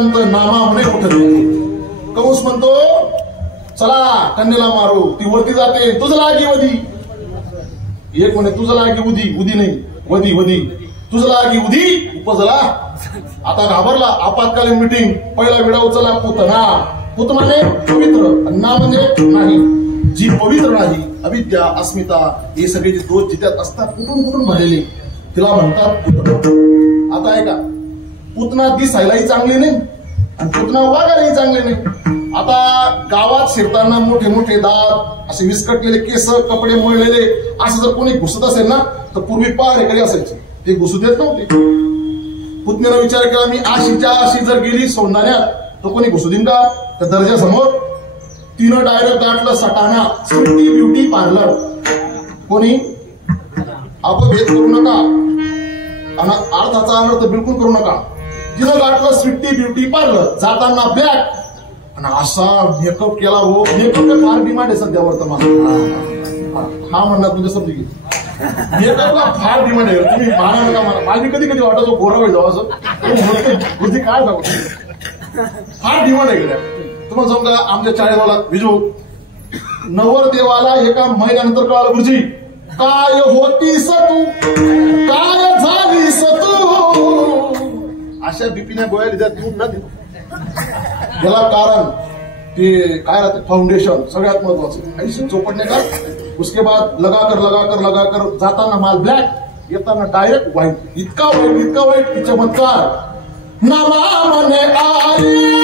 निशांत नामा म्हणे कुठे कंस म्हणतो चला कन्याला मारू. ती वरती जाते तुझं लागी वधी. एक म्हणे तुझं लागी उदी. उदी नाही वधी. वधी तुझं लागी उदी उपजला. आता घाबरला. आपत्कालीन मिटिंग. पहिला विडा उचला पुतना. पुत म्हणजे पवित्र. ना म्हणजे नाही. जी पवित्र नाही अविद्या अस्मिता हे सगळे जे दोष जिथ्यात असतात कुठून कुठून भरलेले तिला म्हणतात पुतना. आता आहे का पुतना दिसायलाही चांगली नाही आणि पुतना वागायलाही चांगले नाही. आता गावात शिरताना मोठे मोठे दात असे विस्कटलेले केस कपडे मळलेले असं जर कोणी घुसत असेल ना तर पूर्वी पहारेकडे असायचे ते घुसू देत नव्हते. पुतण्याला विचार केला मी आशीच्या आशी जर गेली सौंदाण्यात तर कोणी घुसू देईन का. त्या दर्जासमोर तिनं डायरेक्ट गाठलं सटाणा स्वीटी ब्युटी पार्लर. कोणी अपभेद करू नका आणि अर्थाचा अनर्थ बिलकुल करू नका. तिनं गाठलं स्वीटी ब्युटी पार्लर. जाताना बॅग आणि असा मेकअप केला. हो मेकअप फार डिमांड आहे सध्या वर्तमान. हा म्हणणार तुझ्या समजी घे. मेकअपला फार डिमांड आहे. तुम्ही माना नका मला. माझी कधी कधी वाटत गोरा होईल जाऊ असं बुद्धी काय सांगू फार डिमांड आहे. तुम्हाला सांगू का आमच्या चाळीवाला विजू नवरदेवाला एका महिन्यानंतर कळालं गुरुजी काय होतीस तू काय झालीस तू. अशा बीपीने गोळ्या लिहिल्या दूर न देतो. याला कारण ते काय राहते फाउंडेशन सगळ्यात महत्वाचं. आयुष्य चोपडणे का उसके बाद लगाकर जाताना माल ब्लॅक येताना डायरेक्ट व्हाईट. इतका वाईट की चमत्कार. नमा मने आई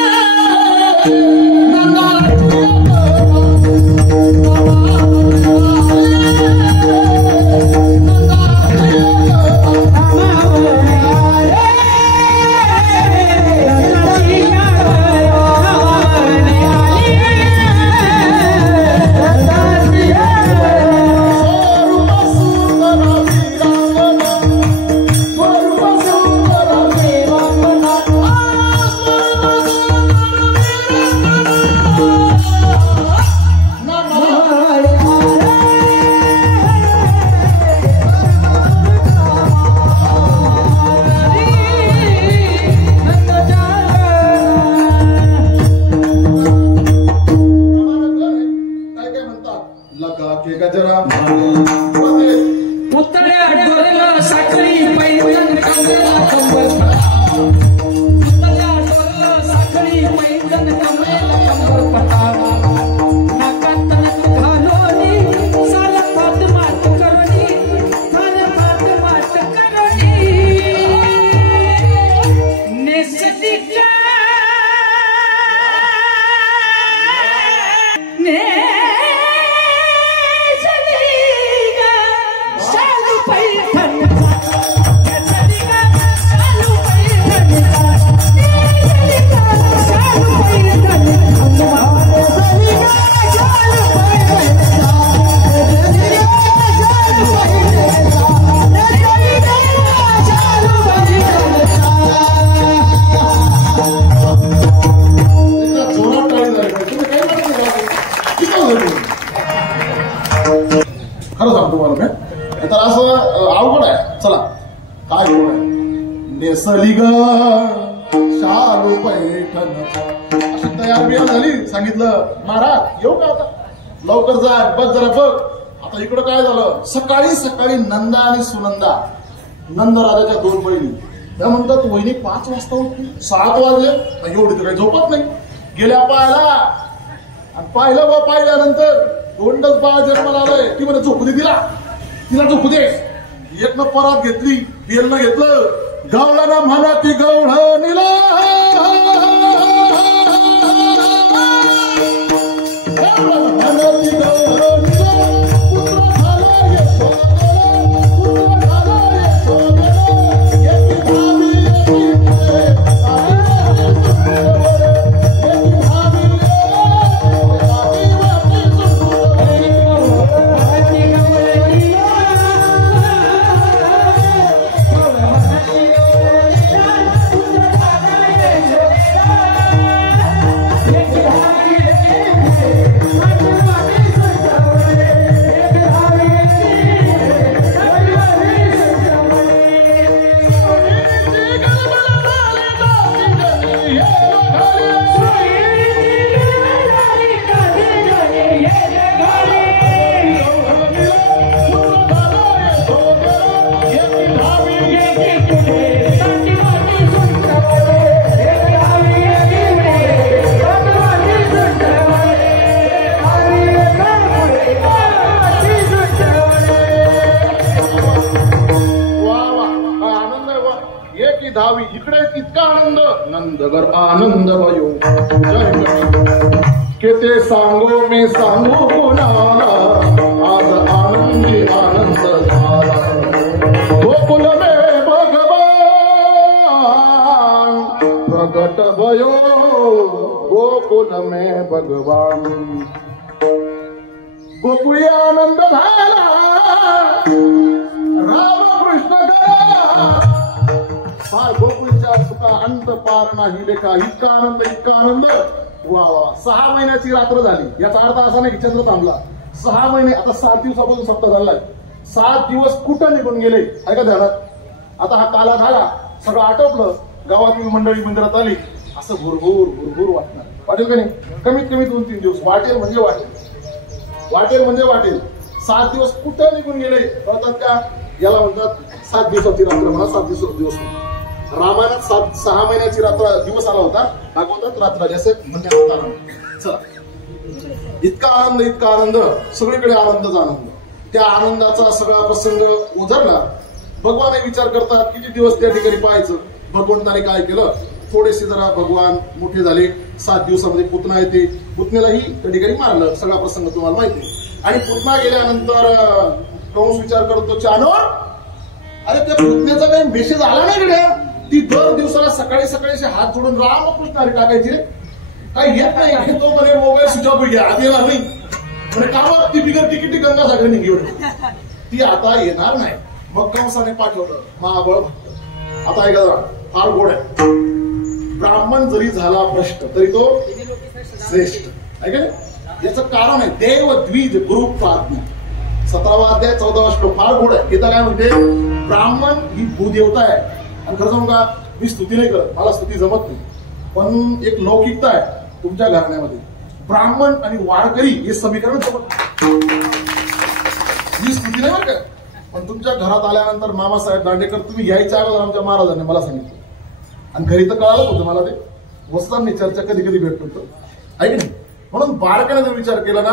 खरं सांगतो मला काय तर असं अवघड आहे. चला काय अवघड आहे. नेसली ग शालू पैठण अशी तयार बिया झाली. सांगितलं महाराज येऊ का आता लवकर जा बघ जरा बघ. आता इकडं काय झालं सकाळी सकाळी नंदा आणि सुनंदा नंदराजाच्या दोन बहिणी त्या म्हणतात वहिनी 5 वाजता उठली 7 वाजले एवढी तर काही झोपत नाही. गेल्या पाहायला आणि पाहिलं व पाहिल्यानंतर दोंडच बाळ जन्माला आलंय. ती म्हणे झोपू दे तिला झोपू दे. एक न परात घेतली बेलनं घेतलं गवळा ना म्हणा ती गवळ निला धावी इकडे इतका आनंद नंदगर आनंद भयो केते सांगो मी सांगू कुणाला आज आनंदी आनंद झाला गोकुल में भगवान प्रगट भयो गोकुल में भगवान गोकुळी आनंद झाला रामकृष्ण गया फार गोकुळच्या सुखा अंत पार नाही लेखा इतका आनंद वा वा 6 महिन्याची रात्र झाली याचा अर्थ असा नाही की चंद्र थांबला 6 महिने आता 7 दिवसापासून सप्ताह झालाय 7 दिवस कुठं निघून गेले ऐका ध्यानात आता हा काला झाला सगळं आटोपलं गावातील मंडळी मंदिरात आली असं भुरभुर वाटणार वाटेल का नाही कमीत कमी 2-3 दिवस वाटेल म्हणजे वाटेल 7 दिवस कुठं निघून गेले कळतात का याला म्हणतात 7 दिवसाची रात्र म्हणा 7 दिवस रामायणात 6 महिन्याची रात्र दिवस आला होता भागवतात रात्र जसे म्हणजे इतका आनंद सगळीकडे आनंदच आनंद त्या आनंदाचा सगळा प्रसंग उजळला भगवान विचार करतात किती दिवस त्या ठिकाणी पाहायचं भगवंताने काय केलं थोडेसे जरा भगवान मोठे झाले 7 दिवसामध्ये पुतना येते पुतण्यालाही त्या ठिकाणी मारलं सगळा प्रसंग तुम्हाला माहिती आणि पुतना गेल्यानंतर कंस विचार करतो चानोर अरे त्या पुतण्याचा काही मेसेज आला नाही रे ती दर दिवसाला सकाळी हात जोडून रामकृष्ण हरी टाकायची रे काही येत नाही तो म्हणे मोबाईल स्विच ऑफ घ्या आधी येणार नाही म्हणजे कामात ती बिगर तिकीट गंगासागर निघेल ती आता येणार नाही मग कंसाने पाठवलं महाबळ भक्त आता ऐका जरा फार गोड आहे ब्राह्मण जरी झाला भ्रष्ट तरी तो श्रेष्ठ ऐका याचं कारण आहे देव द्विज गुरु प्राज्ञा 17वा अध्याय 14वा श्लोक फार गोड आहे इथं काय म्हणते ब्राह्मण ही भूदेवता आहे आणि खरं सांगू का मी स्तुती नाही करत मला स्तुती जमत नाही पण एक लौकिकता आहे तुमच्या घराण्यामध्ये ब्राह्मण आणि वारकरी हे समीकरण जमत ही स्तुती नाही बरं का पण तुमच्या घरात आल्यानंतर मामासाहेब दांडेकर तुम्ही यायच्या अगोदर आमच्या महाराजांनी मला सांगितलं आणि घरी तर कळालंच होतं मला ते वस्तांनी चर्चा कधी भेटत होतं ऐक नाही म्हणून बारकाने जर विचार केला ना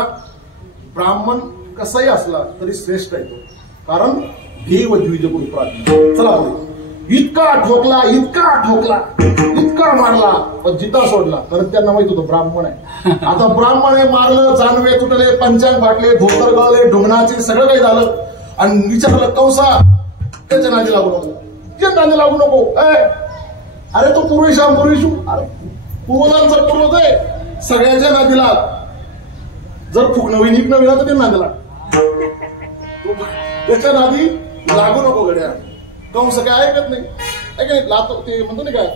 ब्राह्मण कसाही असला तरी श्रेष्ठ आहे तो कारण देव द्विज गुरु प्राज्ञा चला पुढे इतका ठोकला मारला पण जिता सोडला कारण त्यांना माहित होतं ब्राह्मण आहे आता ब्राह्मण आहे मारलं जानवे तुटले पंचांग फाटले धोतर गळले ढोंगणाचे सगळं काही झालं आणि विचारलं कंसा त्याच्या नादी लागू नको अरे तो पूर्वेशू अरे पूर्वजांचा पूर्वज आहे सगळ्याच्या नादीला जर फुकणं निघणं तर ते नादीला त्याच्या नादी लागू नको गड्या कंस काय ऐकत नाही लातो ते म्हणतो नाही काय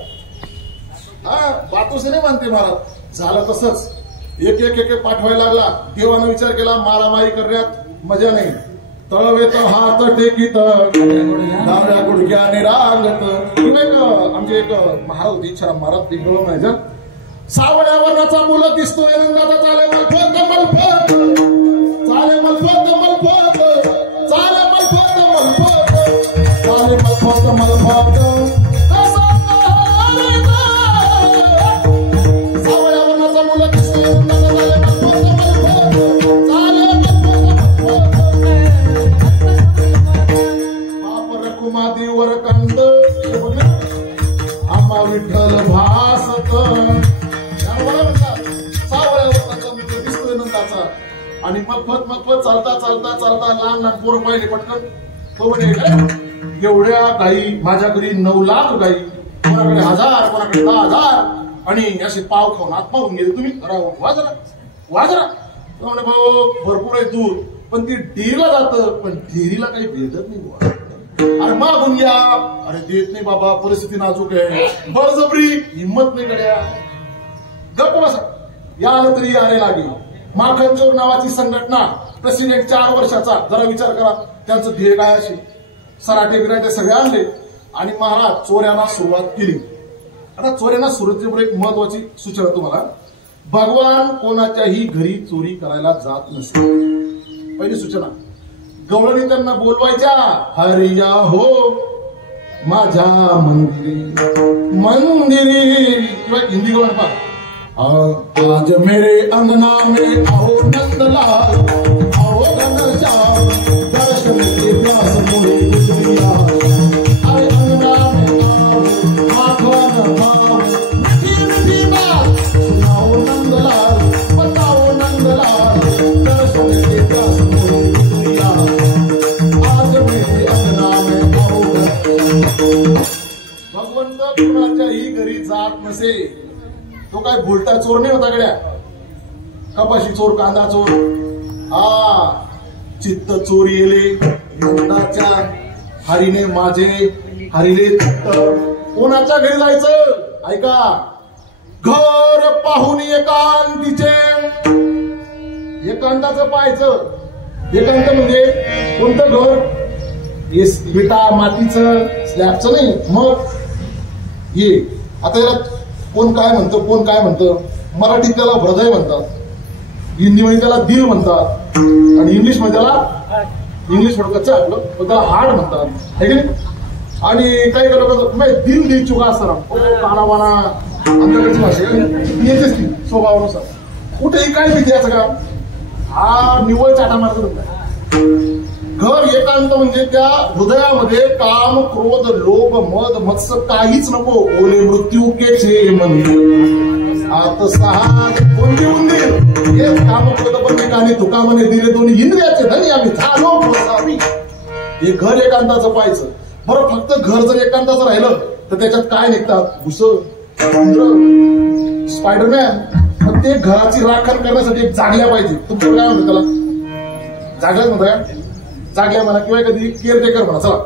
बातोसे नाही मानते महाराज झालं तसंच एक पाठवायला लागला देवानं विचार केला मारामारी करण्यात मजा नाही तळवेत हात टेकीत डाव्या गुडघ्याने रांगत आमचे एक महाराज होती इच्छा महाराज ते म्हणायचं सावळ्या वर्णाचा मुलं दिसतोय रंगाचा चाले मलफत सावळ्या वर्णाचा मुलं दिसतोय रखुमादीवर कंद आम्हा विठ्ठल भासत दिसतोय नंदाचा आणि मगफत चालता लहान पोरं पाहिले पटकन तो म्हणजे एवढ्या गाई माझ्या घरी 9 लाख गाई कोणाकडे 1000 कोणाकडे 10,000 आणि असे पाव खाऊन आत्मा होऊन गेले तुम्ही वाजरा म्हणे भाऊ भरपूर आहे दूर पण ती डेअरीला जातं पण डेअरीला काही भेटत नाही अरे मागून या अरे देत नाही बाबा परिस्थिती नाजूक आहे बळजबरी हिंमत नाही गड्या गप्प बसा या आलं तरी यारे लागेल माखन चोर नावाची संघटना प्रेसिडेंट 4 वर्षाचा जरा विचार करा त्यांचं ध्येय काय असेल सराटे बिराटे सगळे आणले आणि महाराज चोऱ्यांना सुरुवात केली आता चोऱ्यांना सुरुवातीवर एक महत्वाची सूचना तुम्हाला भगवान कोणाच्याही घरी चोरी करायला जात नसे पहिली सूचना गवळणी त्यांना बोलवायच्या हरिया हो माझ्या मंदिरी किंवा हिंदी गवळण पहा आज मेरे अंगना में आओ नंदलाल आओ घनश्याम दर्शन के प्यास मोरे अरे अंगना में आओ मातीचे. तो काय भुलटा चोर नाही होता गड्या. कपाशी चोर, कांदा चोर, चित्त चोर येले नंदाच्या, हरीने माझे हरीने चित्त. कोणाच्या घरी जायचं ऐका, घर पाहून एकांतीचे. एकांताचं पाहायचं. एकांत म्हणजे कोणतं घर? विटा मातीचं, स्लॅबचं नाही. मग ये आता याला कोण काय म्हणतं, कोण काय म्हणतं. मराठीत त्याला हृदय म्हणतात, हिंदीमध्ये त्याला दिल म्हणतात, आणि इंग्लिश मध्ये त्याला, इंग्लिश कच्चं आपलं पण त्याला हार्ट म्हणतात, है की नाही. आणि काही लोक दिल दी चुका असतात कानावाना, आमच्याकडची भाषा येतेच ती स्वभावानुसार. कुठेही काय भीती याचं का, हा निव्वळ चाटा मारतो. घर एकांत म्हणजे त्या हृदयामध्ये काम, क्रोध, लोभ, मद, मत्स्य काहीच नको. ओले मृत्यू केचे मंदिर आत सहा कोणती उंदीर. हे काम, क्रोध, प्रत्येकाने तुका म्हणे दिले दोन्ही इंद्रियाचे धनी आम्ही झालो प्रसावी. हे घर एकांताचं पाहायचं. बरं फक्त घर जर एकांताचं राहिलं तर त्याच्यात काय निघतात? घुस, स्पायडरमॅन. पण ते घराची राखण करण्यासाठी एक जागल्या पाहिजे. तुमचं काय म्हणतो त्याला? जागल्याच म्हणता, जागल्या म्हणा किंवा कधी केअरटेकर म्हणा. चला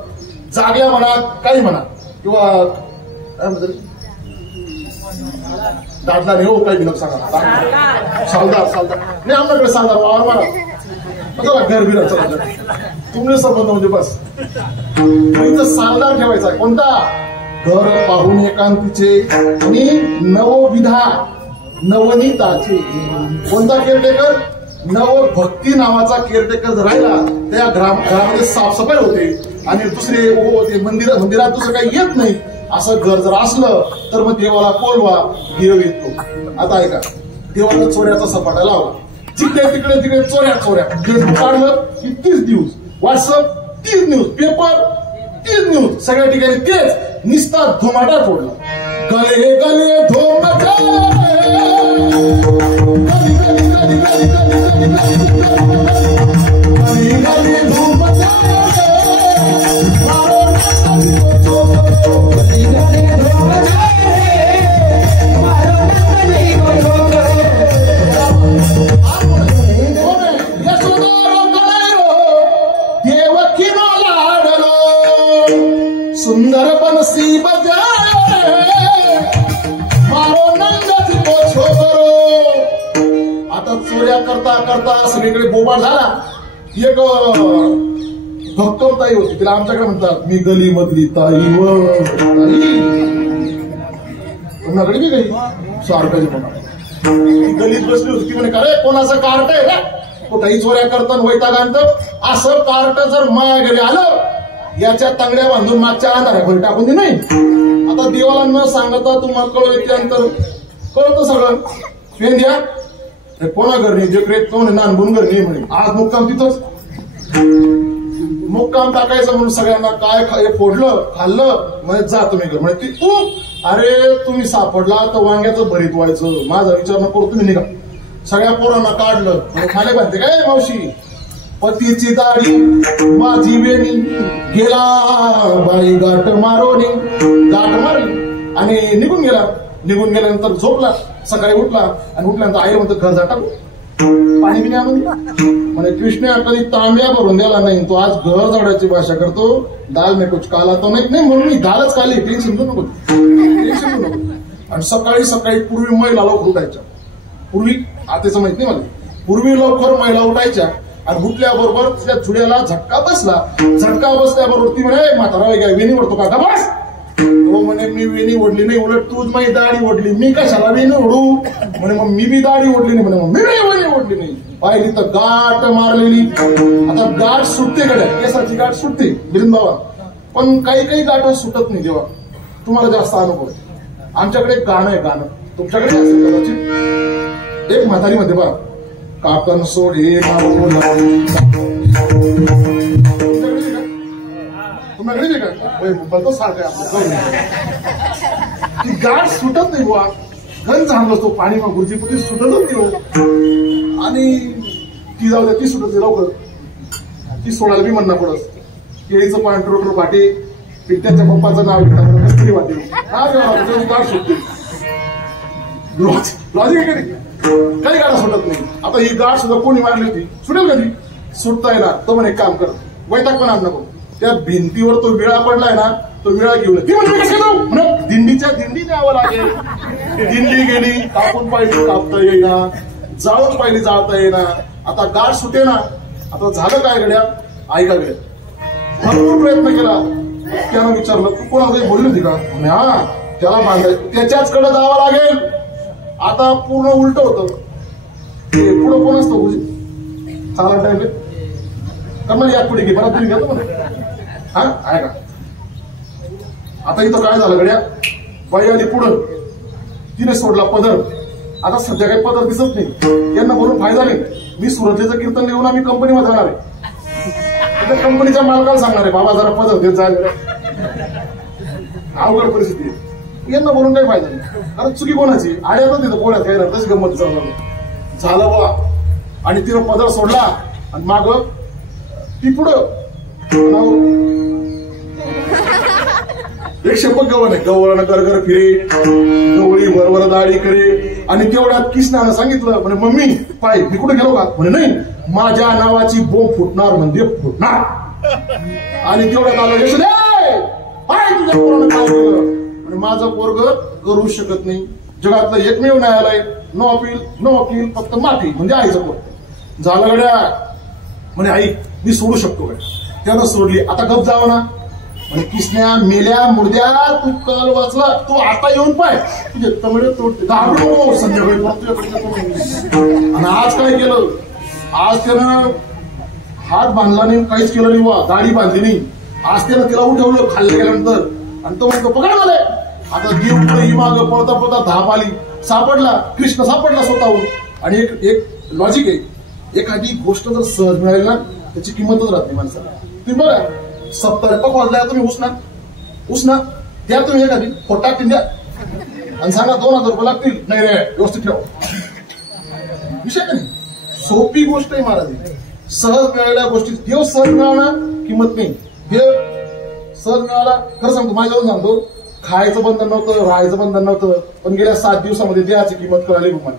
जागल्या म्हणा, काही म्हणा, किंवा काय म्हणतात दादला नाही हो, काही बिलक सांगा. सालदार, सालदार नाही आमच्याकडे सालदार वावर मारा. चला घर बिर, चला तुमचे संबंध म्हणजे बस इथं सालदार ठेवायचा आहे. कोणता? घर पाहून एकांतीचे आणि नवविधा नवनीताचे. कोणता केअरटेकर? नवभक्ती नावाचा केअरटेकर जर राहिला त्या घरामध्ये साफसफाई होते आणि दुसरे ते मंदिरात दुसरं काही येत नाही. असं घर जर असलं तर मग देवाला बोलवा, देव येतो. आता ऐका, देवाला चोऱ्याचा सपाटा लावला, जिकडे तिकडे तिकडे चोऱ्या चोऱ्या. फेसबुक काढलं की 30 news, WhatsApp 30 news, paper 30 news, सगळ्या ठिकाणी तेच. निस्ता धुमाटा फोडला. गले गले धोमाटा, सुंदर बनसी बजाए मारो नंदाची पोछो करो. आता चोऱ्या करता करता सगळीकडे बोबाड झाला. एक भक्कम ताई होती, तिला आमच्याकडे म्हणतात मी गली मधली ताई व पुन्हाकडे मी काही सारखाची म्हणा. ती गलीत बसली होती. ती म्हणे का रे कोणाचं कार्ट आहे रे, कुठेही चोऱ्या करतात वैताग आणतं. असं कार्ट जर माया घरी आलं याच्या तांगड्या बांधून मागच्या अंधाऱ्या खोली टाकून दे. नाही आता देवाला न सांगता तुम्हाला कळलं त्यानंतर कळतं सगळं. पेन द्या कोणा घरणी जे क्रेत कोण नानबून घरणी म्हणे. आज मुक्काम तिथंच, मुक्काम टाकायचं म्हणून सगळ्यांना काय फोडलं खाल्लं म्हणजे जा तुम्ही घर. म्हणजे ती अरे तुम्ही सापडला तर वांग्याचं भरीत व्हायचं, माझा विचार न करू तुम्ही निघा. सगळ्या पोरांना काढलं. खाणे बांधते काय मावशी, पतीची दाढी माझी वेणी गेला बाई गाठ मारोनी, गाठ मारली आणि निघून गेला. निघून गेल्यानंतर झोपला. सकाळी उठला आणि उठल्यानंतर आई म्हणतो घर जा टाकू, पाणी बिणी आणून म्हणे कृष्ण कधी तांब्या भरून द्याला नाही. तो आज घर जाण्याची भाषा करतो. दाल में कुछ काला तो नाही म्हणून मी दालच खाली. टेन्शन घेऊ नको, टेन्शन घेऊ नको. आणि सकाळी सकाळी पूर्वी महिला लवकर उठायच्या. पूर्वी आताचं माहित नाही मला, पूर्वी लवकर महिला उठायच्या आणि उठल्याबरोबर तिच्या जुड्याला झटका बसला. झटका बसल्याबरोबर ती म्हणे म्हातारा वेणी ओढतो का बस. तो म्हणे मी वेणी ओढली नाही, उलट तूच माझी दाढी ओढली. मी कशाला वेणी ओढू म्हणे. मग मी बी दाढी ओढली नाही म्हणे. मग मी नाही वेणी ओढली नाही. पाहिली तर गाठ मारलेली. आता गाठ सुटते गड्या, केसाची गाठ सुटते बिरंदावा, पण काही काही गाठ सुटत नाही. जेव्हा तुम्हाला जास्त अनुभव आहे. आमच्याकडे एक गाणं आहे, गाणं तुमच्याकडे असेल कदाचित. एक म्हातारी मध्ये बघा, काकण सोडे तुम्हाला का सारखं आपलं ती गाठ सुटत नाही बुवा. घन चांगलं असतो पाणी मग गुरुजी पण ती सुटतच नाही. आणि ती जाऊ द्या, ती सुटत नाही लवकर. ती सोडायला बी म्हणणं पडत. केळीचं पांढरं पाटे, पिट्याच्या पप्पाचं नाव घेतलं कस्त्री वाटे, हा गाठ सुटते. लॉजिक आहे कधी काही गाडा सुटत नाही. आता ही गाड सुद्धा कोणी मारली होती, सुटेल कधी? सुटता येणार. तो म्हणे काम कर, वैताग पण आण नको. त्या भिंतीवर तो विळा पडलाय ना, तो विळा घेऊन ती म्हणजे दिंडीच्या दिंडी न्यावं लागेल. दिंडी गेली, कापून पाहिली कापता येईना, जाळून पाहिली जाळता येईना. आता गाड सुटे ना. आता झालं काय गड्या? ऐका गड्या, भरपूर प्रयत्न केला. त्यानं विचारलं तू कोणाला काही बोलली होती का? हा, त्याला बांधायचं त्याच्याच कडे जावं लागेल. आता पूर्ण उलट होतं. पुढं कोण असतो? चाला टाइम कमल या पुढे घे, मला तुम्ही घेतो म्हणे. हा आहे का? आता इथं काय झालं गड्या? बाई आली पुढं, तिने सोडला पदर. आता सध्या काही पदर दिसत नाही. यांना बोलून फायदा नाही. मी सुरतलेचं कीर्तन लिहून आम्ही कंपनीमध्ये जाणार आहे. कंपनीच्या मालकाला सांगणार आहे बाबा जरा पदर देत जायला. अवघड परिस्थिती आहे. यांना बोलून काही फायदा नाही. अरे चुकी कोणाची? आड्या तर तिथं पोळ्यात काही तशी गंमत झालं बा. आणि तिनं पदर सोडला आणि माग ती पुढं एक शपथ गवळ आहे. गवळानं गरगर फिरे, गवळी वरवर दाढी करे. आणि तेवढ्यात कृष्णानं सांगितलं म्हणे मम्मी पाय मी कुठे गेलो का? म्हणे नाही, माझ्या नावाची बोंब फुटणार म्हणजे फुटणार. आणि तेवढ्यात आलं यशोदे पाय तुझ्या पोरानं काय केलं? म्हणजे माझं पोरग करू शकत नाही. जगातलं एकमेव न्यायालय, नो अपील नो वकील, फक्त माफी म्हणजे आईचं पोर. झालं गड्या म्हणे आई मी सोडू शकतो काय? त्यानं सोडली. आता गप जावं ना. म्हणजे किसन्या मेल्या मुर्द्या तू काल वाचला, तू आता येऊन पाय तुझे तमिळ तोडते घाबरू संध्याकाळी. आणि आज काय केलं? आज त्यानं हात बांधला नाही, काहीच केलं नाही. वा गाडी बांधली नाही. आज त्यानं तिला उठवलं खाल्लं गेल्यानंतर. आणि तो म्हणतो पकड मला. आता देव पुढे ही माग पळता पळता धाप आली, सापडला कृष्ण, सापडला स्वतःहून. आणि एक लॉजिक आहे, एखादी गोष्ट जर सहज मिळाली ना त्याची किंमतच राहत नाही माणसाला. तुम्ही बघा 70 वाजल्या तुम्ही उसना त्या तुम्ही एखादी खोटा टिंड्या आणि सांगा 2000 रुपये लागतील. नाही रे व्यवस्थित ठेव. विषय का नाही? सोपी गोष्ट आहे महाराज. सहज मिळालेल्या गोष्टी देव सहज मिळाला किंमत नाही. देव सहज मिळाला. खरं सांगतो माझ्यावर सांगतो, खायचं बंधन नव्हतं, राहायचं बंधन नव्हतं, पण गेल्या 7 दिवसामध्ये देहाची किंमत कळाली मला.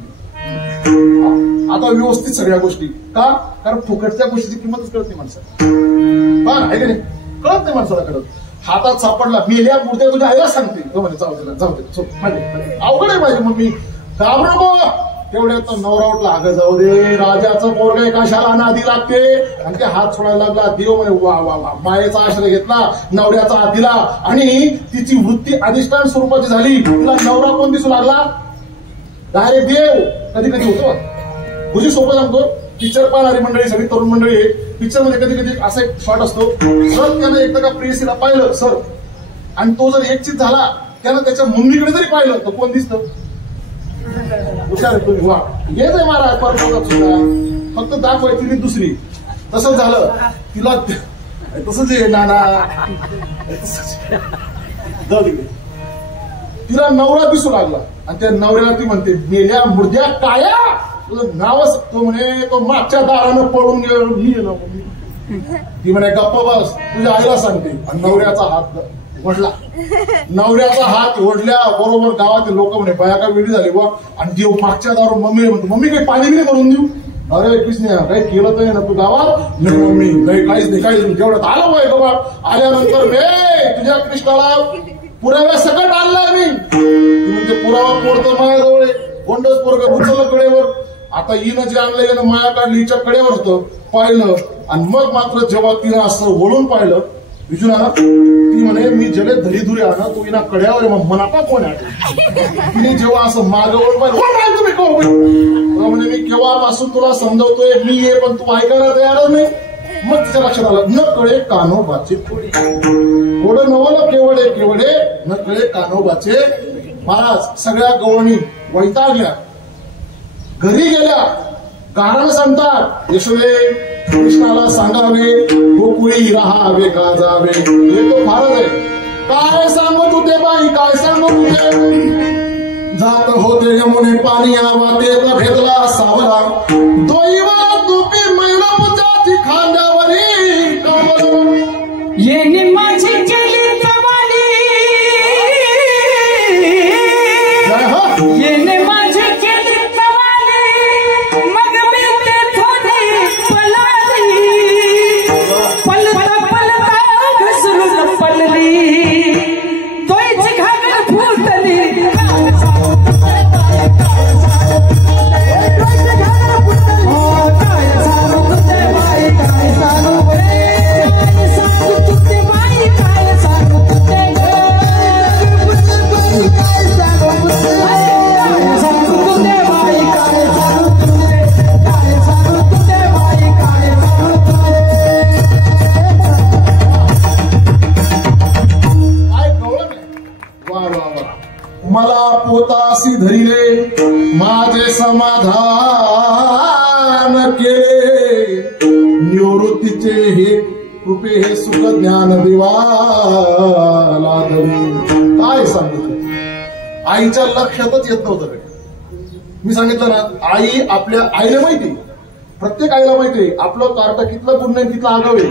आता व्यवस्थित सगळ्या गोष्टी का? कारण फुकटच्या गोष्टीची किंमतच कळत नाही माणसाला. आहे का नाही? कळत नाही माणसाला. कळत हातात सापडला मेल्या मुर्द्या तुझ्या आईला सांगते तो म्हणे जाऊ दे अवघड आहे माझी मम्मी घाबरू. तेवढ्यात नवरा उठला, अगं जाऊ दे राजाचं पोरग कशाला नादी लागते. आणि ते हात सोडायला लागला. देव म्हणे वा वा वा. मायेचा आश्रय घेतला, नवऱ्याचा हात दिला आणि तिची वृत्ती अधिष्ठान स्वरूपाची झाली. तिला नवरा कोण दिसू लागला? डायरेक्ट देव. कधी कधी होतो तुझी सोपं सांगतो, पिक्चर पाहणारी मंडळी सगळी तरुण मंडळी आहे. पिक्चर मध्ये कधी कधी असा एक शॉट असतो, सर त्यानं एकदा का प्रेयसीला पाहिलं सर, आणि तो जर एकचित झाला त्यानं त्याच्या मम्मीकडे जरी पाहिलं तर कोण दिसतं? हुशार तुम्ही. वा येत आहे महाराज परत सुद्धा, फक्त दाखवाय तिने दुसरी. तसंच झालं तिला, तसंच आहे नाना. तिला नवरा दिसू लागला आणि त्या नवऱ्याला ती म्हणते मेल्या मुर्द्या काया तुझं नावच. तो म्हणे तो मागच्या दारानं पळून गेलो मी गेलो. ती म्हणे गप्प बस तुझ्या आईला सांगते. आणि नवऱ्याचा हात ओढला. नवऱ्याचा हात ओढल्या बरोबर गावातील लोक म्हणे बाया का वेगळी झाली बा. आणि देव मागच्या दारून मम्मी म्हणतो मम्मी काही पाणी बिणी करून देऊ? अरे कृष्ण काही केलं तर ना तू गावात? नाही मम्मी नाही काहीच नाही काहीच नाही. जेवढ्यात आलं बाय बाबा. आल्यानंतर रे तुझ्या कृष्णाला पुराव्या सकट आणलाय मी. म्हणजे पुरावा पोरतो माझ्याजवळ कोणतंच पोरग उचललं कडेवर. आता हिनं जे आणलं यानं माया काढली हिच्या कडेवर होतं पाहिलं. आणि मग मात्र जेव्हा तिनं असं वळून पाहिलं विजूला ती म्हणे मी जले धरी धुरी आणा तू हिना कड्यावर मग मनापा कोण आहे. तिने जेव्हा असं मागं वळून पाहिलं तुम्ही कोण म्हणे मी केव्हापासून तुला समजवतोय मी ये पण तू ऐकायला तयारच नाही. मग तिच्या लक्षात आलं न कळे कान्होबाचे थोडं नवलं केवढे केवढे न कळे कान्होबाचे. महाराज सगळ्या गवळणी वैतागल्या, घरी गेल्या. कारण सांगतात यशोदे कृष्णाला सांगावे गोकुळी राहावे का जावे. हे तो फारच आहे. काय सांगत होते बाई काय सांगत होते. जात होते यमुने पाणी आवाते भेदला सावला दोईवा तुपी मैला मुचाची खांद्यावरी कमल. येणे माझी केली जवानी, येणे माझी पोतासी धरिले माझे समाधान केले निवृत्तीचे हे कृपे हे सुख ज्ञान देवाला धरे. काय सांगितलं आईच्या लक्षातच येत नव्हतं. मी सांगितलं ना आई आपल्या आईला माहिती प्रत्येक आईला माहिती आपलं कार्ट कितलं गुण नाही कितलं आगाव आहे.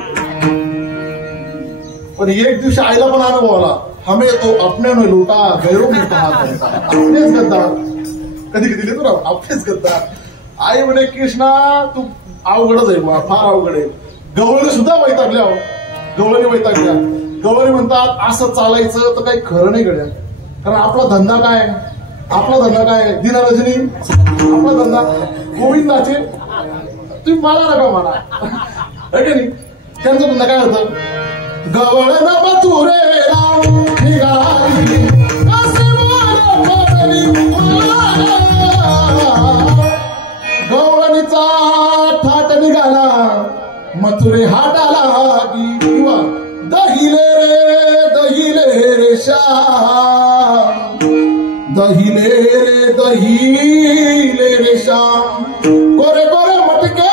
पण एक दिवशी आईला पण अनुभव आला हमें तो अपने न लुटा गैरों में कहा करता आपलेच गद्दार. कधी कधी लिहितो ना आपलेच गद्दार. आई म्हणे कृष्णा तू अवघडच आहे बा फार अवघड आहे. गवळणी सुद्धा वैतागल्या गवळणी वैतागल्या. गवळणी म्हणतात असं चालायचं तर काही खरं नाही गड्या. कारण आपला धंदा काय दिनरजनी आपला धंदा गोविंदाचे तुम्ही मला नका म्हणा आहे का नाही. त्यांचा धंदा काय होतं गवळ न बतुरे गवळणीचा ठाट निघाला मथुरे हाटाला किंवा दहिले रे श्याम दहिले रे श्याम कोरे कोरे मटके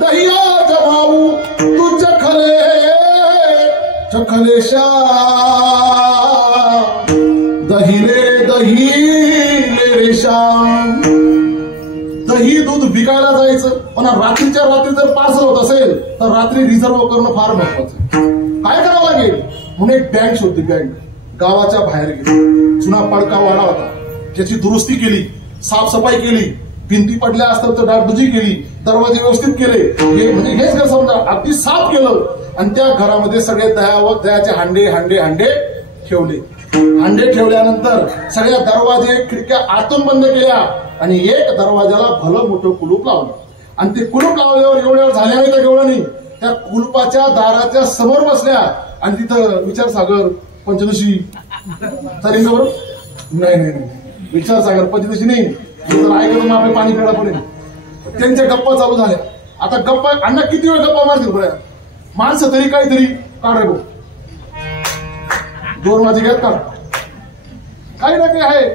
दहिया जमाऊ तू चखले श्याम दहिले रे श्याम. दही दूध विकायला जायचं पण रात्रीच्या रात्री जर पार्सल होत असेल तर रात्री रिझर्व करणं फार महत्वाचं. काय करावं लागेल म्हणून एक बँक शोधली. बँक गावाच्या बाहेर गेली. जुना पडका वाडा होता त्याची दुरुस्ती केली साफसफाई केली भिंती पडल्या असतात तर डागडुजी केली दरवाजे व्यवस्थित केले. हे म्हणजे हेच घर समजा अगदी साफ केलं आणि त्या घरामध्ये सगळे दह्याचे हांडे ठेवले. हांडे ठेवल्यानंतर सगळ्या दरवाजे खिडक्या आतून बंद केल्या आणि एक दरवाजाला भलं मोठं कुलूप लावलं. आणि ते कुलूप लावल्यावर एवढ्या झाल्या नाही त्या गवळणी त्या कुलुपाच्या दाराच्या समोर बसल्या आणि तिथं विचारसागर पंचदशी तरिंगवर नाही विचारसागर पंचदशी नाही जर ऐकलं मग आपले पाणी पिळा पडेल. त्यांच्या गप्पा चालू झाल्या. आता गप्पा अण्णा किती वेळ गप्पा मारतील बऱ्या माणसं तरी काहीतरी काढाय भाऊ 2 वाजे घ्यात काढ काही ना काही आहे.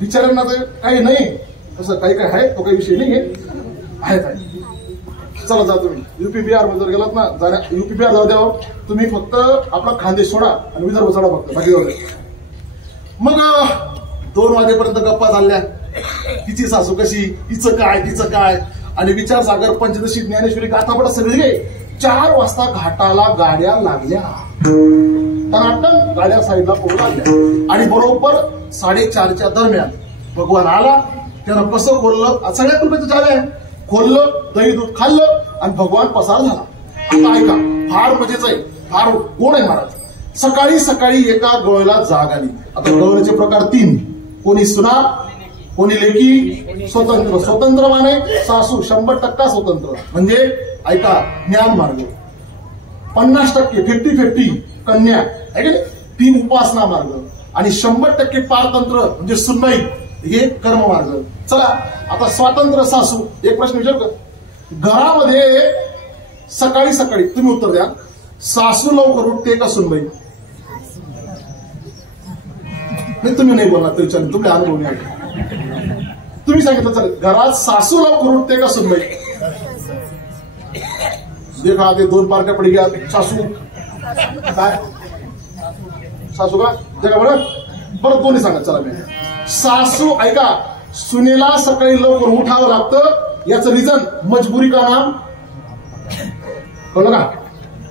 बिचाऱ्यांना तर काही नाही तसं काही आहे तो काही विषय नाही आहे. चला जा तुम्ही युपी बिहार मध्ये जर गेलात ना युपी बिहार जाऊ द्या तुम्ही फक्त आपला खानदेश सोडा आणि विदर्भ सोडा फक्त बाकी जाऊ द्या. मग 2 वाजेपर्यंत गप्पा चालल्या. तिची सासू कशी तिचं काय आणि विचारसागर पंचदशी ज्ञानेश्वरी गाथापडा सगळे 4 वाजता घाटाला गाड्या लागल्या. टनाटन गाड्या साईडला पडू लागल्या आणि बरोबर 4:30च्या दरम्यान भगवान आला. त्यानं कसं खोललं सगळ्यात रुपयाचं झालंय खोललं दही दूध खाल्लं आणि भगवान पसार झाला. आता ऐका फार मजेचं आहे फार गोड आहे महाराज. सकाळी एका गवळीला जाग आली. आता गवळीचे प्रकार 3 कोणी सुना कोणी लेकी स्वतंत्र माने सासू 100% स्वतंत्र म्हणजे ऐका ज्ञान मार्ग 50% 50-50 कन्या आहे 3 उपासना मार्ग आणि 100% पारतंत्र म्हणजे सुनबाई हे कर्म मार्ग. चला आता स्वातंत्र्य सासू एक प्रश्न विचारू का घरामध्ये सकाळी तुम्ही उत्तर द्या सासू लवकर उठते का सुनबाई. तुम्ही नाही बोलणार तरी चालेल तुमचे अनुभव नाही तुम्ही सांगितलं चालेल घरात सासू लवकर उठते का सुनबाई. देखा ते 2 पार्ट्या पडी घ्या सासू काय सासू का देखा बरं दोन्ही सांगा. चला मी सासू ऐका सुनेला सकाळी लवकर उठावं लागतं याचं रिझन मजबुरी का नाम कळलं का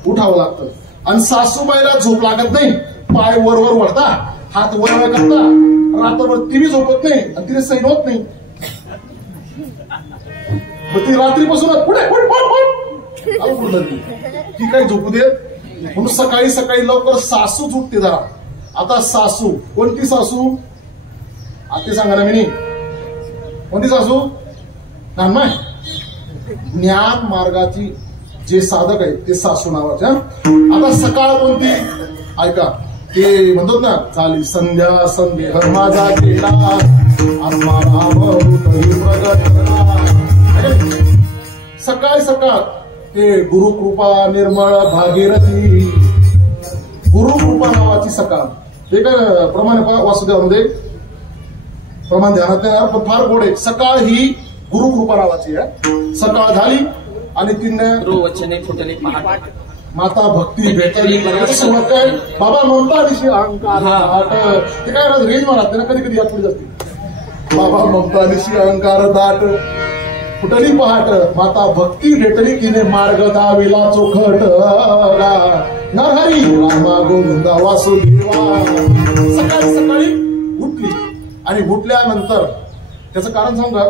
उठावं लागतं. आणि सासूबाईला झोप लागत नाही पाय वर वळता हात वर करता रात्रभर तिने झोपत नाही आणि तिने सैन होत नाही. मग ती रात्रीपासूनच पुढे ती काही झोपू देत म्हणून सकाळी लवकर सासू उठते जरा. आता सासू कोणती सासू आता सांगा ना मी कोणती सासू नामाय ज्ञान मार्गाची जे साधक आहेत ते सासू नावाच्या. आता सकाळ कोणती ऐका ते म्हणतात ना झाली संध्या संदेह माझा केला सकाळ ते गुरुकृपा निर्मळ भागीरथी गुरुकृपा नावाची सकाळ. ते काय प्रमाणे वासुदेवामध्ये प्रमाण ध्यानात नाही येणार, पण फार गोड आहे. सकाळ ही गुरुकृपा नावाची आहे. सकाळ झाली आणि तिने वचने फुटले पहाट, माता भक्ती भेटली. सुरुवात काय बाबा ममता दिशी अहंकार दाट. ते काय रेंज मारत ना कधी कधी यात पुढे जाते. बाबा ममता दिशी अहंकार दाट फुटली पहाट, माता भक्ती भेटली तिने मार्ग दाविला चोखट. नरहरी रामा गोविंदा वासुदेवा. सकाळी सकाळी उठली आणि उठल्यानंतर त्याचं कारण सांगा.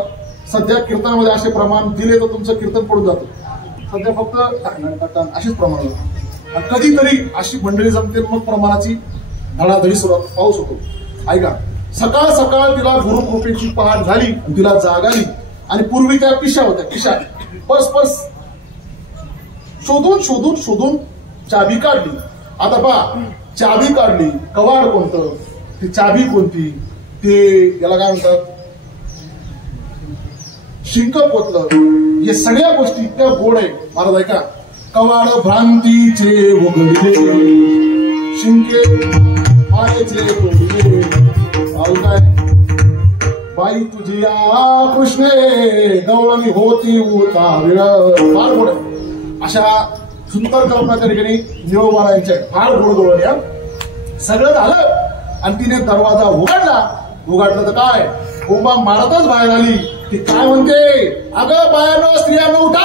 सध्या कीर्तनामध्ये असे प्रमाण दिले तर तुमचं कीर्तन पडून जातं. सध्या फक्त टाकण अशीच प्रमाण. कधीतरी अशी मंडळी जमते मग प्रमाणाची धडाधडी सुरुवात पाऊस होतो. ऐका, सकाळ सकाळ तिला गुरुकृपेची पहाट झाली, तिला जाग आली आणि पूर्वी त्या पिशा होत्या. पिशा परस्पर शोधून शोधून शोधून चाबी काढली. आता पहा, चाबी काढली, कवाड कोणतं, ती चाबी कोणती, ते याला काय म्हणतात, शिंक पोतलं, हे सगळ्या गोष्टी इतक्या गोड आहे. महाराज ऐका, कवाड भ्रांतीचे उघडले, शिंके मायेचे तोडले. काय बाई तुझी या कृष्णे गवळणी होती उतावीळ. फार गोड आहे. अशा सुंदर कल्पना त्या ठिकाणी निळोबारायांच्या फार गोड गोड या. सगळं झालं आणि तिने दरवाजा उघडला तर काय कोंबा मारतच बाहेर आली. ती काय म्हणते, अगं बायानो स्त्रियांनो उठा,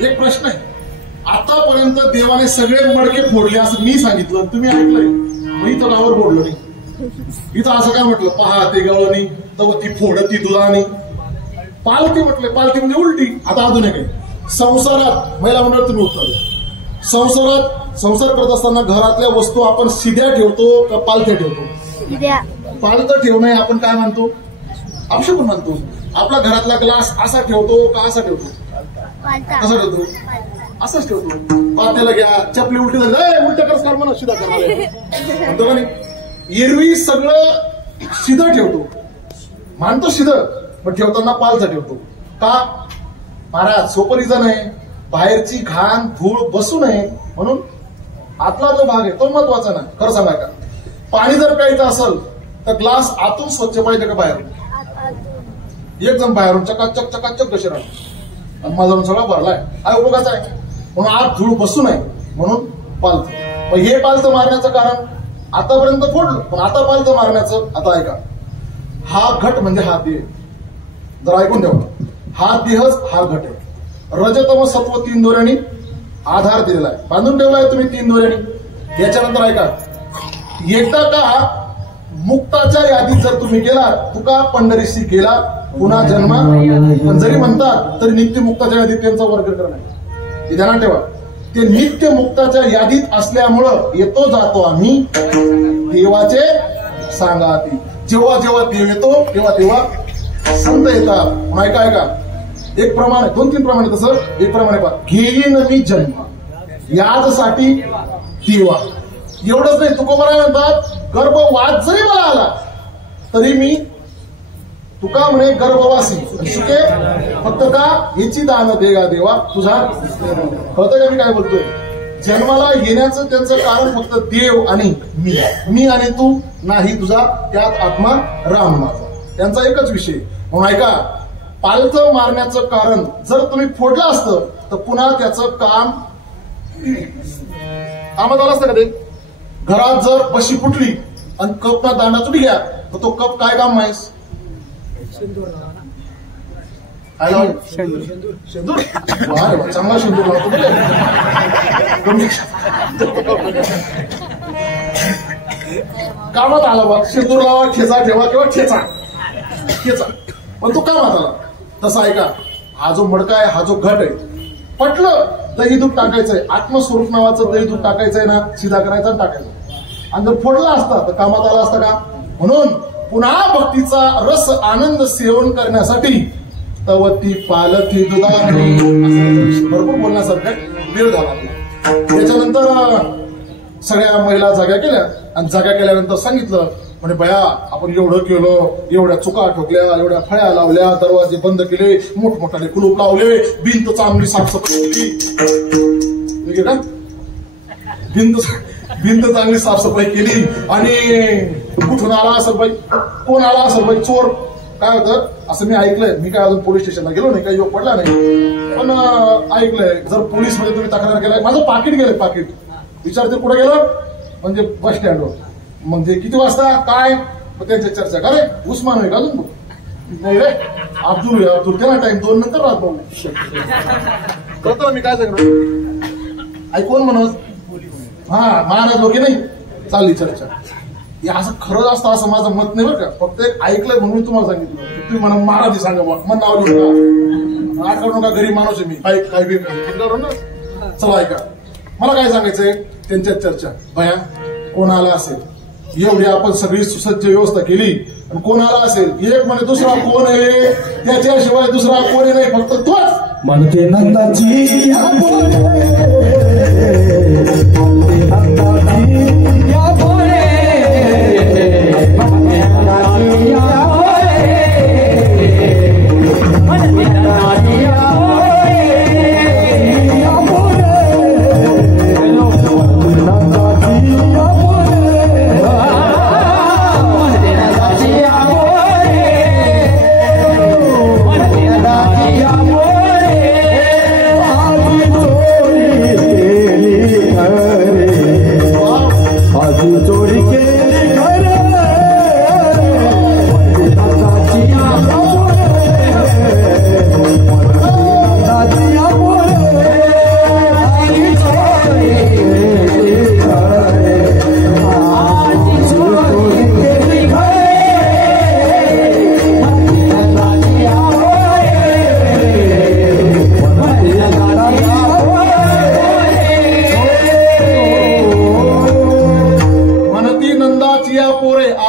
एक प्रश्न आहे. आतापर्यंत देवाने सगळे मडके फोडले असं मी सांगितलं, तुम्ही ऐकलंय, मग इथं गावावर फोडलं नाही. इथं असं काय म्हटलं, पहा ते गवळणी तर ती फोडती दुधानी. पालती म्हटले, पालती म्हणजे उलटी. आता अजून एक आहे, संसारात महिला मंडळ तुम्ही उत्तर, संसार करत असताना घरातल्या वस्तू आपण सिध्या ठेवतो का पालथ्या ठेवतो? पालथं ठेवणं आपण काय म्हणतो, अपशकुन म्हणतो. आपला घरातला ग्लास असा ठेवतो का असा ठेवतो? कसा ठेवतो? असंच ठेवतो. पात्याला घ्या, चपली उलटी झाली, उलट करस काढ म्हणा, शिधा करणार म्हणतो का नाही. एरवी सगळं सिधं ठेवतो, मानतो सिधं, पण ठेवताना पालथं ठेवतो का? महाराज सोपं रिझन आहे, बाहेरची घाण धूळ बसू नये म्हणून. आतला जो भाग आहे तो महत्वाचा नाही. खरं सांगा का, पाणी जर प्यायचं असेल तर ग्लास आतून स्वच्छ पाहिजे का बाहेरून? एकदम बाहेरून चकाचक चकाचक कशी राहतो, माझा सगळा भरलाय, हा उपयोगाचा आहे. म्हणून आत धूळ बसू नये म्हणून पालथं. हे पालथं मारण्याचं कारण आतापर्यंत फोडलं, पण आता पालथं मारण्याचं, आता ऐका, हा घट म्हणजे हा देह. जर ऐकून ठेवा, हा देहच हा घट आहे. रजतम सत्व 3 दोऱ्यांनी आधार दिलेला आहे, बांधून ठेवलाय तुम्ही 3 दोऱ्यांनी. याच्यानंतर ऐका, एकदा का मुक्ताच्या यादीत जर तुम्ही गेला, तुका पंढरीशी गेला पुन्हा जन्मा, पण जरी म्हणतात तरी नित्य मुक्ताच्या यादीत त्यांचा वर्ग करणं आहे. हे ध्यानात ठेवा, ते नित्य मुक्ताच्या यादीत असल्यामुळं येतो जातो आम्ही देवाचे सांगाती. जेव्हा जेव्हा देव येतो तेव्हा तेव्हा संत येतात. ऐका ऐका, एक प्रमाण आहे, 2-3 प्रमाण आहे तसं. एक प्रमाण आहे, घेईन मी जन्म यादसाठी देवा. एवढंच नाही, तुकोबरा म्हणतात, गर्भवास जरी मला आला तरी मी तुका म्हणे गर्भवासी सुके फक्त का याची दान देगा देवा तुझा. कळतं का मी काय बोलतोय? जन्माला येण्याचं त्यांचं कारण फक्त देव आणि मी आणि तू, नाही तुझा त्यात आत्मा राम माझा, त्यांचा एकच विषय. म्हणून ऐका, पालथं मारण्याचं कारण जर तुम्ही फोडलं असतं तर पुन्हा त्याचं कामात आलं असतं का ते? घरात जर बशी फुटली आणि कपना दांडा तुटी घ्या तर तो कप काय काम माहीस? शेंदूर. चांगला शेंदूर लावतो कामात आला बा. शेंदूर लावा, ठेचा ठेवा किंवा ठेचा, पण तो कामात आला. तसा ऐका, हा जो मडका आहे, हा जो घट आहे, पटलं दही दूध टाकायचंय, आत्मस्वरूप नावाचं दही दूध टाकायचंय ना, सीधा करायचा आणि टाकायचं. आणि जर फोडला असता तर कामात आला असता का? म्हणून पुन्हा भक्तीचा रस आनंद सेवन करण्यासाठी तवती पालथी दुधाने भरपूर बोलण्यासारखं वेळ झाला. त्याच्यानंतर सगळ्या महिला जाग्या केल्या आणि जाग्या केल्यानंतर सांगितलं, म्हणे बया आपण एवढं केलं, एवढ्या चुका ठोकल्या, एवढ्या फळ्या लावल्या, दरवाजे बंद केले, मोठमोठाले कुलूप लावले, भिंत चांगली साफसफाई केली का? भिंत चांगली साफसफाई केली आणि कुठून आला असेल बाई, कोण आला असेल बाई, चोर काय होतं असं मी ऐकलंय. मी काय अजून पोलीस स्टेशनला गेलो नाही, काही योग पडला नाही, पण ऐकलंय जर पोलीस मध्ये तुम्ही तक्रार केलाय, माझं पाकिट गेलंय, पाकिट विचारते कुठे गेलं, म्हणजे बस स्टँडवर. म्हणजे किती वाजता काय त्यांच्या चर्चा का रे उस्मान आहे का अजून? नाही रे अब्दुल आहे, अब्दुल त्याला टाइम 2 नंतर राहत भाऊ. कळतं मी काय सांगतो, ऐकून म्हणत हा महाराज लोके नाही चालली चर्चा. हे असं खरंच असतं असं माझं मत नाही बरं का, फक्त एक ऐकलंय म्हणून मी तुम्हाला सांगितलं. तुम्ही म्हणा महाराज सांगा बा, मन नाव लिहून का करू नका, गरीब माणूस आहे मी, काय बी ना. चला ऐका, मला काय सांगायचंय, त्यांच्यात चर्चा. भया कोण आला असेल, एवढी आपण सगळी सुसज्ज व्यवस्था केली, आणि कोण आला असेल, एक म्हणे दुसरा कोण आहे, त्याच्याशिवाय दुसरा कोणी नाही, फक्त तोच म्हणते नंदाची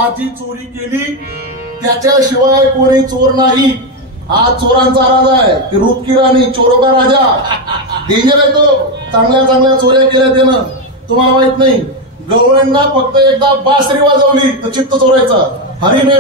आजी चोरी केली त्याच्याशिवाय कोणी चोर नाही. हा चोरांचा राजा आहे, ते रूपकी राणी, चोरो का राजा. डेंजर आहे तो, चांगल्या चांगल्या चोऱ्या केल्या त्यानं, तुम्हाला माहित नाही. गवळ्यांना फक्त एकदा बासरी वाजवली तर चित्त चोरायचा. हरिने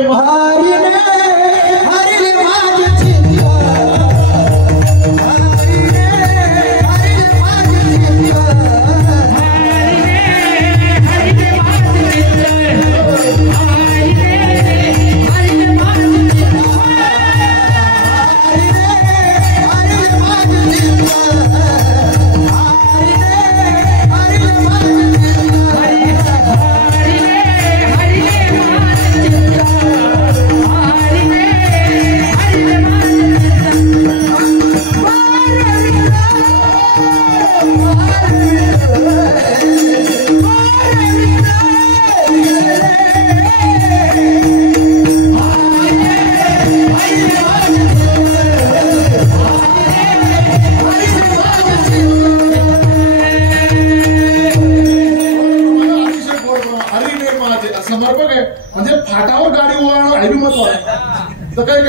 समर्पक आहे, म्हणजे फाटावर गाडी वळणं हे बी महत्व आहे. तर काय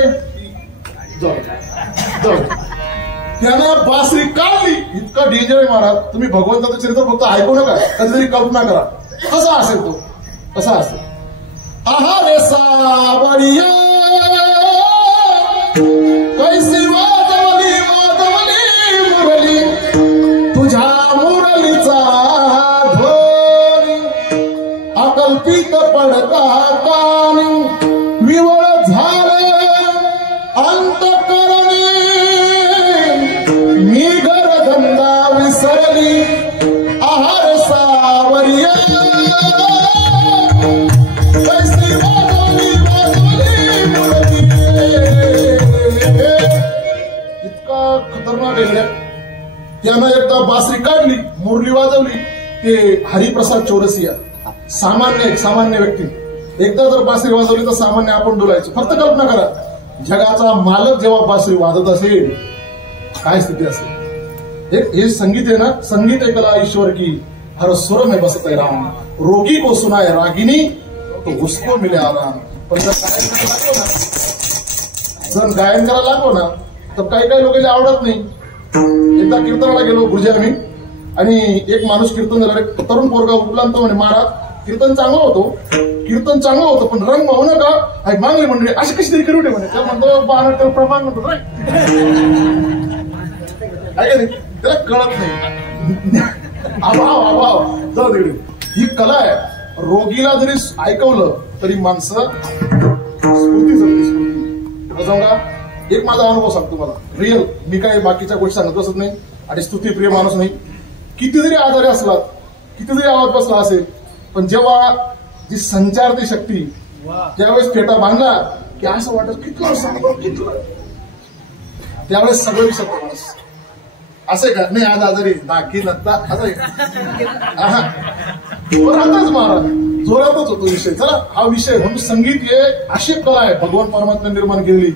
त्यानं बासरी काढली, इतका डेंजर आहे महाराज. तुम्ही भगवंताचं चरित्र फक्त ऐकू नका, कधीतरी कल्पना करा कसा असेल तो, कसा असेल. आहा रे सावरिया कैसी वाजवली वाजवली मुरली, तुझ्या मुरलीचा मन विवळ झालं अंतःकरणी मी घरधंदा विसरली आहार सावर्य इतका खतरनाक आहे. त्यानं एकदा बासरी काढली, मुरली वाजवली. ते हरिप्रसाद चौरसिया सामान्य व्यक्ती एकदा जर बासरी वाजवली तर सामान्य आपण डोलायचो. फक्त कल्पना करा, जगाचा मालक जेव्हा बासरी वाजत असेल काय स्थिती असेल. हे संगीत आहे ना, संगीत ऐकला ईश्वर की हर सुर में बसत है राम, रोगी को सुनाए रागिनी तो उसको मिले आराम. पण जर गायन करायला लागलो ना तर काही लोकांना आवडत नाही. एकदा कीर्तनाला गेलो गुरुजी आम्ही, आणि एक माणूस कीर्तन झाला, तरुण पोरगा उठला तो म्हणे महाराज कीर्तन चांगलं होतं पण रंग पाहू नका मागली मंडळी अशी कशी तरी करू नये म्हणे. त्या म्हणतो 12 प्रमाण म्हणतो काय नाही, त्याला कळत नाही. अभाव जाऊ तिकडे. ही कला आहे. रोगीला जरी ऐकवलं तरी माणसं स्फूर्ती समजा. एक माझा अनुभव सांगतो मला रिअल. मी काय बाकीच्या गोष्टी सांगत बसत नाही आणि स्तुतीप्रिय माणूस नाही. किती जरी आजारी असला, किती जरी आवाज बसला असेल, पण जेव्हा जी संचारती शक्ती ज्यावेळेस फेटा बांधला की असं वाटत किती त्यावेळेस सगळं विसरतो माणूस. असं का नाही आज आजारी दाखी नसता असं राहताच महाराज जोरातच होतो विषय. चला हा विषय म्हणून संगीत हे अशी कला आहे भगवान परमात्मा निर्माण केली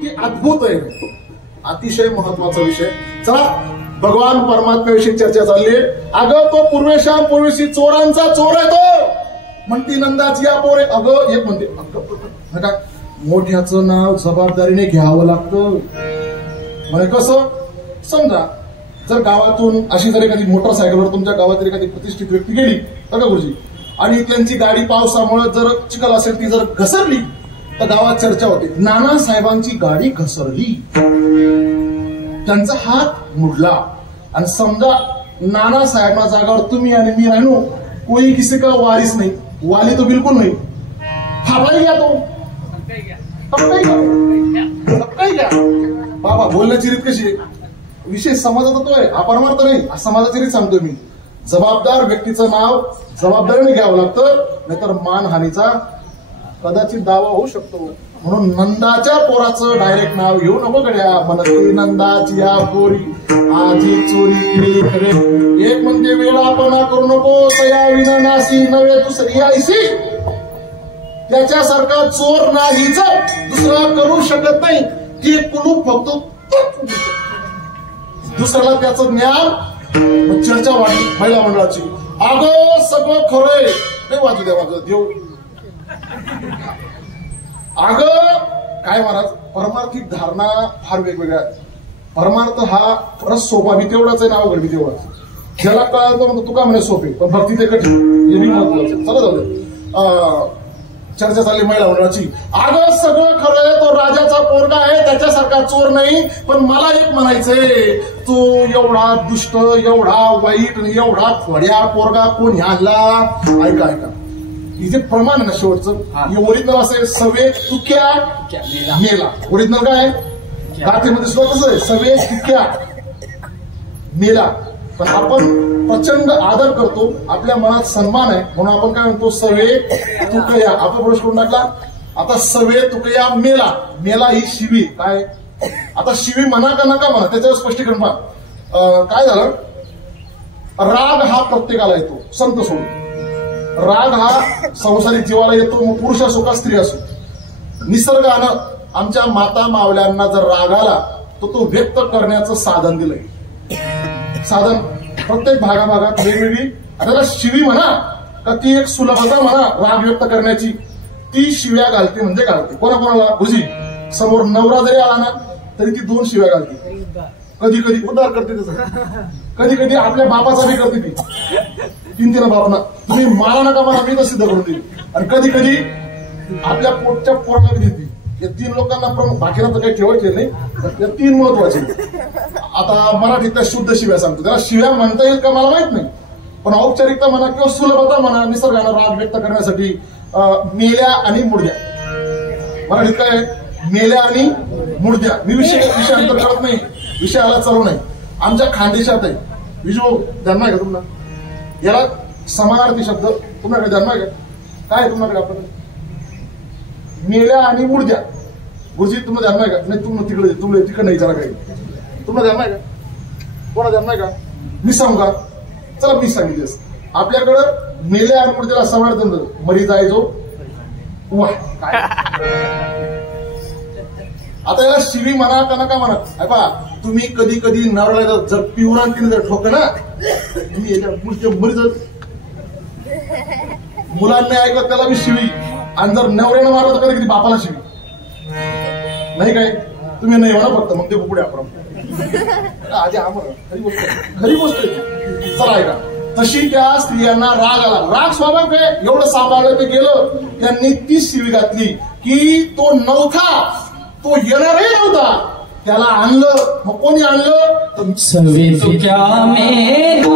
की अद्भुत आहे. अतिशय महत्वाचा विषय. चला भगवान परमात्म्याविषयी चर्चा चालली आहे. अगं तो पूर्वेशाम पूर्वेशी चोरांचा चोर आहे तो म्हणती नंदाची या पोरे. अगं एक म्हणते अगं मोठ्याचं नाव जबाबदारीने घ्यावं लागतं. म्हणजे कसं समजा जर गावातून अशी जर एखादी मोटरसायकलवर तुमच्या गावात एखादी प्रतिष्ठित व्यक्ती गेली बघा गुरुजी, आणि त्यांची गाडी पावसामुळे जर चिखल असेल ती जर घसरली तर गावात चर्चा होते नानासाहेबांची गाडी घसरली, त्यांचा हात मुडला. आणि समजा नानासाहेबांच्या जागावर तुम्ही आणि मी राहिलो, कोई किसी का वारिस नाही, वाली तो बिलकुल नाही, फावलाही घ्या तो काही घ्या. बाबा बोलण्याची रीत कशी आहे, विषय समाजाचा तो आहे, हा परमार्थ नाही, समाजाची रीत सांगतो मी. जबाबदार व्यक्तीचं नाव जबाबदारीने घ्यावं लागतं, नाहीतर मानहानीचा कदाचित दावा होऊ शकतो. म्हणून नंदाच्या पोराचं डायरेक्ट नाव घेऊ नको गड्या. म्हणते नंदाची या पोरी आजी चोरी खरे. एक म्हणजे वेळापणा करू नको, तया विनानासी नव्हे दुसरी आईशी. त्याच्यासारखा चोर नाहीच दुसरा करू शकत नाही. ती कुलूप फक्त दुसऱ्याला त्याचं ज्ञान. चर्चा वाढली महिला मंडळाची. अगं सगळं खरंय नाही वाजू द्या वाजत देऊ. अगं काय महाराज परमार्थिक धारणा फार वेगवेगळ्या आहेत. परमार्थ हा रस सोपा बी तेवढाच आहे, नाव घडबी तेवढाच. ज्याला कळतो म्हणतो तुका म्हणे सोपे, पण भक्ती ते कठीण. हे मी महत्वाचं. चला जाऊ दे. चर्चा चालली महिला मंडळाची. अगं सगळं खरंय, तो राजाचा पोरगा आहे, त्याच्यासारखा चोर नाही. पण मला एक म्हणायचंय, तो एवढा दुष्ट, एवढा वाईट, एवढा थोड्या पोरगा कोण आणला. ऐका इथे प्रमाण ना शेवटचं. हे ओरिजिनल असेल सवे तुक्या मेला. ओरिजिनल काय गाथेमध्ये सुद्धा कसं आहे, सवे तुक्या मेला. पण आपण प्रचंड आदर करतो, आपल्या मनात सन्मान आहे म्हणून आपण काय म्हणतो सवे तुकया. आपण प्रश्न करून टाकला. आता सवे तुकया मेला. मेला ही शिवी काय. आता शिवी म्हणा का नका म्हणा त्याच्यावर स्पष्टीकरण पहा. काय झालं, राग हा प्रत्येकाला येतो, संत सोडून. राग हा संसारिक जीवाला येतो, मग पुरुष असो का स्त्री असो. निसर्गानं आमच्या माता मावल्यांना जर राग आला तर तो व्यक्त करण्याचं साधन दिलंय. साधन प्रत्येक भागाभागात वेगवेगळी. त्याला शिवी म्हणा का ती एक सुलभता म्हणा राग व्यक्त करण्याची. ती शिव्या घालते म्हणजे घालते. कोणाकोणाला भुजी समोर नवरा जरी आला ना तरी ती 2 शिव्या घालते. कधी कधी उद्धार करते त्याचा, कधी कधी आपल्या बापाचा बी करते ती. तीन बाप ना तुम्ही मला नका मला मी तर सिद्ध करून देईल. आणि कधी कधी आपल्या पोटच्या पोराला कधी देते. या तीन लोकांना प्रमुख बाकीला तर काही ठेवायचे नाही, या तीन महत्वाचे. आता मराठीतल्या शुद्ध शिव्या सांगतो. त्याला शिव्या म्हणता येईल का मला माहित नाही, पण औपचारिकता म्हणा किंवा सुलभता म्हणा निसर्गानं राग व्यक्त करण्यासाठी मेल्या आणि मुडद्या. मराठीत काय आहे? मेल्या आणि मुडद्या. मी विषयांतर करत नाही, विषयाला चालू नाही. आमच्या खानदेशात आहे विजू ध्यान नाही का तुम्हाला? याला समानार्थी शब्द तुम्हाला ध्यान नाही का? काय आहे तुम्हाला आपल्याकडे? मेल्या आणि मुडद्या. गुरुजी तुम्हाला ध्यान नाही का? नाही तुम्हाला तिकडे नाही जरा काही तुम्हाला ध्यान नाही का? कोणा ध्यान नाही का? मी सांगू का? चला मी सांगितलेस. आपल्याकडं मेल्या आणि मुडद्याला समानार्थी मरी जायचो वा. आता याला शिवी म्हणा का नका म्हणा. पहा तुम्ही कधी कधी नवऱ्याला जर पिवरांतीने जर ठोक ना तुम्ही याच्या मरी जात. मुलांनी ऐकलं त्याला मी शिवी, आणि जर नवऱ्यानं मारलं तर कधी कधी बापाला शिवी. नाही काय तुम्ही नाही म्हणा फक्त मग ते पुढे आपण आधी आम्हाला खरी गोष्ट आहे. चला ऐका. तशी त्या स्त्रियांना राग आला. राग स्वाभाविक आहे. एवढं सांभाळलं ते गेलं. त्यांनी ती शिवी घातली की तो नव्हता, तो येणारही नव्हता, त्याला आणलं. मग कोणी आणलं? सवे क्या मेरा